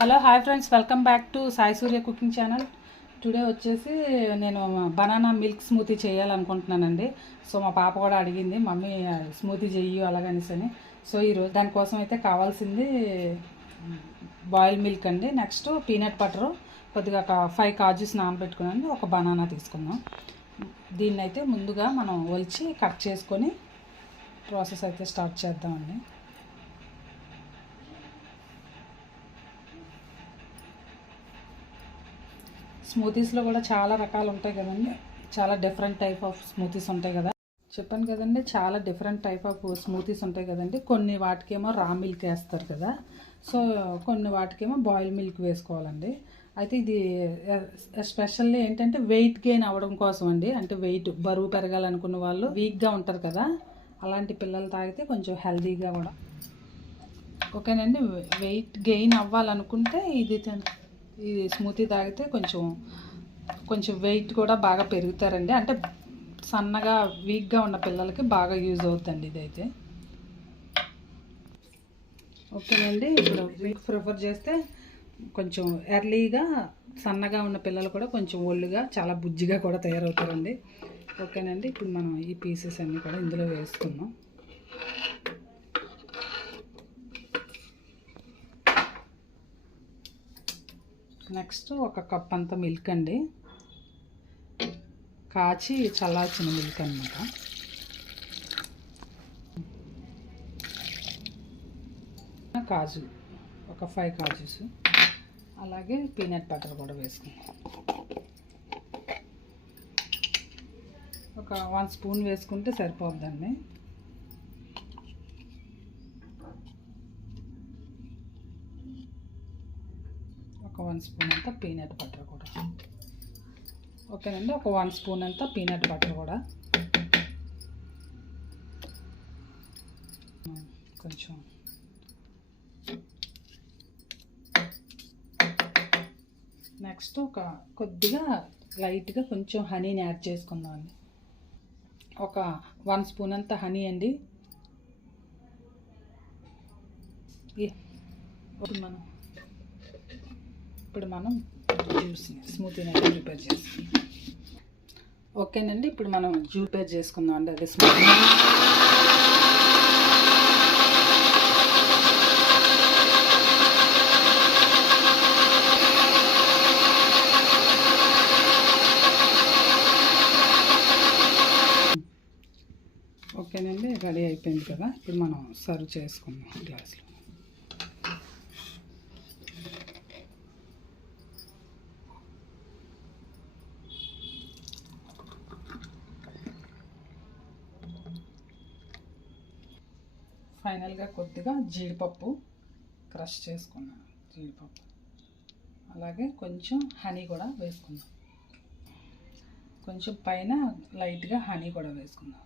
Hello hi friends. Welcome back to Sai Surya cooking channel. Today వచ్చేసి నేను banana milk smoothie చేయాలనుకుంటున్నానండి. So మా పాప కూడా అడిగింది మమ్మీ స్మూతీ చెయ్యి అలాగనేసి అని. సో ఈరోజు దానికోసం అయితే కావాల్సింది బాయిల్ మిల్క్ అండి. నెక్స్ట్ పీనట్ బటర్ కొద్దిగా ఒక ఫైవ్ కాజుస్ నానబెట్టుకున్నాను. ఒక బనానా తీసుకుందాం. దీన్ని అయితే ముందుగా మనం ఒలిచి కట్ చేసుకొని ప్రాసెస్ అయితే స్టార్ట్ చేద్దామండి. స్మూతీస్లో కూడా చాలా రకాలు ఉంటాయి కదండి. చాలా డిఫరెంట్ టైప్ ఆఫ్ స్మూతీస్ ఉంటాయి కదా. చెప్పాను కదండి చాలా డిఫరెంట్ టైప్ ఆఫ్ స్మూతీస్ ఉంటాయి కదండి. కొన్ని వాటికేమో రా మిల్క్ వేస్తారు కదా. సో కొన్ని వాటికేమో బాయిల్ మిల్క్ వేసుకోవాలండి. అయితే ఇది ఎస్పెషల్లీ ఏంటంటే వెయిట్ గెయిన్ అవ్వడం కోసం అండి అంటే వెయిట్ బరువు పెరగాలనుకున్న వాళ్ళు వీక్గా ఉంటారు కదా. అలాంటి పిల్లలు తాగితే కొంచెం హెల్తీగా కూడా. ఓకేనండి వెయిట్ గెయిన్ అవ్వాలనుకుంటే ఇది ఈ స్మూతీ తాగితే కొంచెం కొంచెం వెయిట్ కూడా బాగా పెరుగుతారండి. అంటే సన్నగా వీక్గా ఉన్న పిల్లలకి బాగా యూజ్ అవుతుంది ఇదైతే. ఓకేనండి ఇప్పుడు వీక్ ప్రిఫర్ చేస్తే కొంచెం ఎర్లీగా సన్నగా ఉన్న పిల్లలు కూడా కొంచెం ఒళ్ళుగా చాలా బుజ్జిగా కూడా తయారవుతారండి. ఓకేనండి ఇప్పుడు మనం ఈ పీసెస్ అన్నీ కూడా ఇందులో వేసుకున్నాం నెక్స్ట్ ఒక కప్ అంత మిల్క్ అండి. కాచి చల్లార్చిన మిల్క్ అనమాట కాజు ఒక ఫైవ్ కాజుస్. అలాగే పీనట్ బటర్ కూడా వేసుకుందాం. ఒక వన్ స్పూన్ వేసుకుంటే సరిపోద్దండి. ఒక వన్ స్పూన్ అంతా పీనట్ బటర్ కూడా. ఓకేనండి? ఒక వన్ స్పూన్ అంతా పీనట్ బటర్ కూడా. కొంచెం. నెక్స్ట్ ఒక కొద్దిగా లైట్గా కొంచెం హనీని యాడ్ చేసుకుందామండి ఒక వన్ స్పూన్ అంత హనీ అండి. ఇప్పుడు మనం ఇప్పుడు మనం జ్యూస్ని స్మూతీని అయితే ప్రిపేర్ చేసుకుందాం ఓకేనండి ఇప్పుడు మనం జ్యూ ప్రిపేర్ చేసుకుందాం అండి అదే స్మూతీ ఓకేనండి రెడీ అయిపోయింది కదా ఇప్పుడు మనం సర్వ్ చేసుకుందాం గ్లాస్లో. ఫైనల్గా కొద్దిగా జీడిపప్పు క్రష్ చేసుకున్నాను జీడిపప్పు. అలాగే కొంచెం హనీ కూడా వేసుకుందాం కొంచెం పైన లైట్గా హనీ కూడా వేసుకుందాం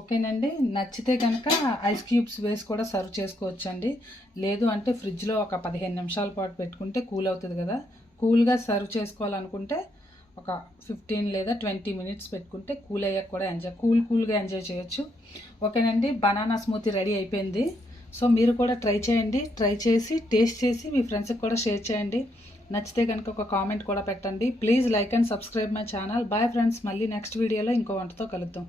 ఓకేనండి నచ్చితే కనుక ఐస్ క్యూబ్స్ వేసి కూడా సర్వ్ చేసుకోవచ్చండి. లేదు అంటే ఫ్రిడ్జ్లో ఒక పదిహేను నిమిషాల పాటు పెట్టుకుంటే కూల్ అవుతుంది కదా. కూల్గా సర్వ్ చేసుకోవాలనుకుంటే ఒక ఫిఫ్టీన్ లేదా ట్వంటీ మినిట్స్ పెట్టుకుంటే కూల్ అయ్యాక కూడా ఎంజాయ్ కూల్ కూల్గా ఎంజాయ్ చేయొచ్చు. ఓకేనండి బనానా స్మూతీ రెడీ అయిపోయింది. సో మీరు కూడా ట్రై చేయండి ట్రై చేసి టేస్ట్ చేసి మీ ఫ్రెండ్స్కి కూడా షేర్ చేయండి. నచ్చితే కనుక ఒక కామెంట్ కూడా పెట్టండి. Please like and subscribe my channel. Bye friends మళ్ళీ నెక్స్ట్ వీడియోలో ఇంకో వంటతో కలుద్దాం.